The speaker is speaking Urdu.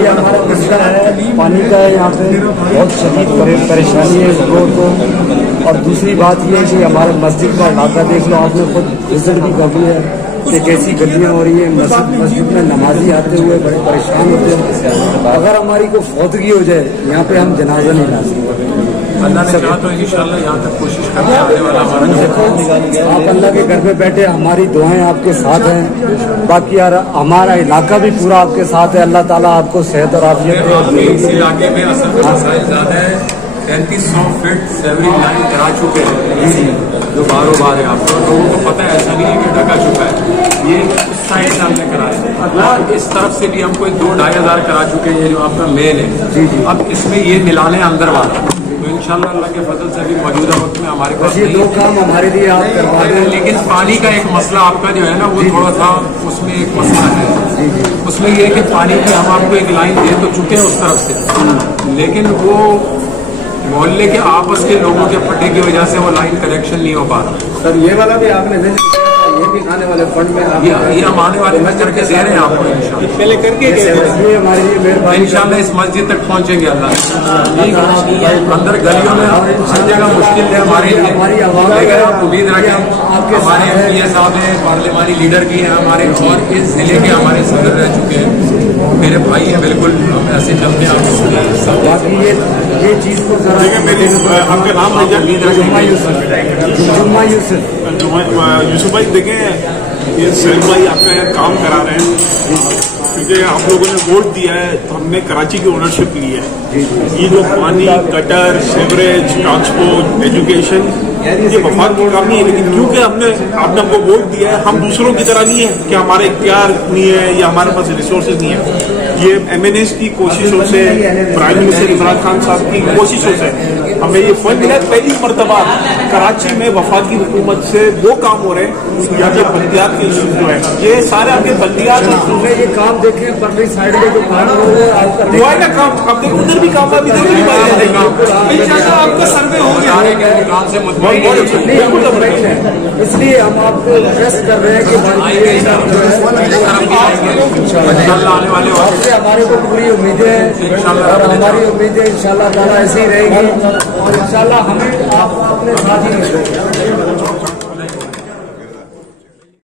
یہ ہمارا مسئلہ ہے پانی کا ہے، یہاں پہ بہت شدید پریشانی ہے اس روڈ کو. اور دوسری بات یہ ہے کہ ہمارے مسجد کا علاقہ دیکھ لو آپ نے خود، وزٹ بھی کر لی ہے کہ کیسی گلیاں ہو رہی ہیں. مسجد میں نمازی آتے ہوئے بڑے پریشان ہوتے ہیں. اگر ہماری کوئی فوتگی ہو جائے یہاں پہ ہم جنازہ نہیں لا سکتے. اللہ نے چاہا تو انشاءاللہ یہاں تک کوشش کرنے آنے والا ہمارا. آپ اللہ کے گھر پہ بیٹھے، ہماری دعائیں آپ کے ساتھ ہیں. باقی ہمارا علاقہ بھی پورا آپ کے ساتھ ہے. اللہ تعالیٰ آپ کو صحت اور عافیت دے. آپ کے اس علاقے میں اصل میں مسائل زیادہ ہے. 3300 فٹ سیوریج لائن کرا چکے ہیں جو باروں بار ہے. آپ کو لوگوں کو پتہ ہے، ایسا نہیں ہے کہ ڈھکا چکا ہے. یہ اس سائڈ سے ہم نے کرایا اور اس طرف سے بھی ہم کو 2-2.5 ہزار کرا چکے ہیں. یہ جو آپ کا مین ہے، اب اس میں یہ ملانے اندر والا، تو انشاءاللہ اللہ کے فضل سے بھی موجودہ وقت میں ہمارے پاس یہ دو کام ہمارے لیے آپ کروا دیں. لیکن پانی کا ایک مسئلہ آپ کا جو ہے نا وہ تھوڑا تھا، اس میں ایک مسئلہ ہے. اس میں یہ ہے کہ پانی کی ہم آپ کو ایک لائن دے تو چکے ہیں اس طرف سے، لیکن وہ محلے کے آپس کے لوگوں کے پھٹے کی وجہ سے وہ لائن کنیکشن نہیں ہو پا رہا. سر یہ والا بھی آپ نے یہ بھی آنے والے فنڈ میں یہ ہم آنے والے میں کر کے دے رہے ہیں آپ کو انشاءاللہ. پہلے کر کے ہمارے لیے مہربانی. انشاءاللہ اس مسجد تک پہنچیں گے. اللہ اندر گلیوں میں ہر جگہ مشکل ہے ہمارے لیے، لیکن آپ امید رکھیں. ہمارے ایم پی اے صاحب ہیں، پارلیمانی لیڈر بھی ہیں ہمارے، اور اس ضلع کے ہمارے صدر رہ چکے ہیں، میرے بھائی ہیں. بالکل ہم ایسے چلتے ہیں. باقی یہ چیز کو ذرا آپ کا نام یوسف بھائی. دیکھیں یہ سلیم بھائی آپ کا کام کرا رہے ہیں، کیونکہ آپ لوگوں نے ووٹ دیا ہے تو ہم نے کراچی کی اونرشپ لی ہے. یہ جو پانی، گٹر، سیوریج، ٹرانسپورٹ، ایجوکیشن، یہ وفاق کی کام نہیں ہے. لیکن کیونکہ آپ نے ہم کو ووٹ دیا ہے، ہم دوسروں کی طرح نہیں ہے کہ ہمارے اختیار نہیں ہے یا ہمارے پاس ریسورسز نہیں ہے. یہ ایم این ایس کی کوششوں سے، پرائم منسٹر عمران خان صاحب کی کوششوں سے ہمیں یہ فنڈ ملا. پہلی مرتبہ کراچی میں وفاقی حکومت سے وہ کام ہو رہے ہیں. یا جو بلدیات کے جو ہے، یہ سارے آپ کے بلدیات یہ کام دیکھیں پرلی سائڈ میں جو کام ہو رہا ہے ہوا ہے نا کام. اب دیکھ ادھر بھی کام ہے، ابھی دیکھ انشاءاللہ آپ کا سروے ہو گیا. اس لیے ہم آپ کو ریکویسٹ کر رہے ہیں کہ آپ سے ہمارے کو پوری امیدیں ہیں اور ہماری امیدیں انشاءاللہ تعالیٰ ایسے ہی رہے گی. اور انشاءاللہ ہمیں آپ اپنے ساتھ ہی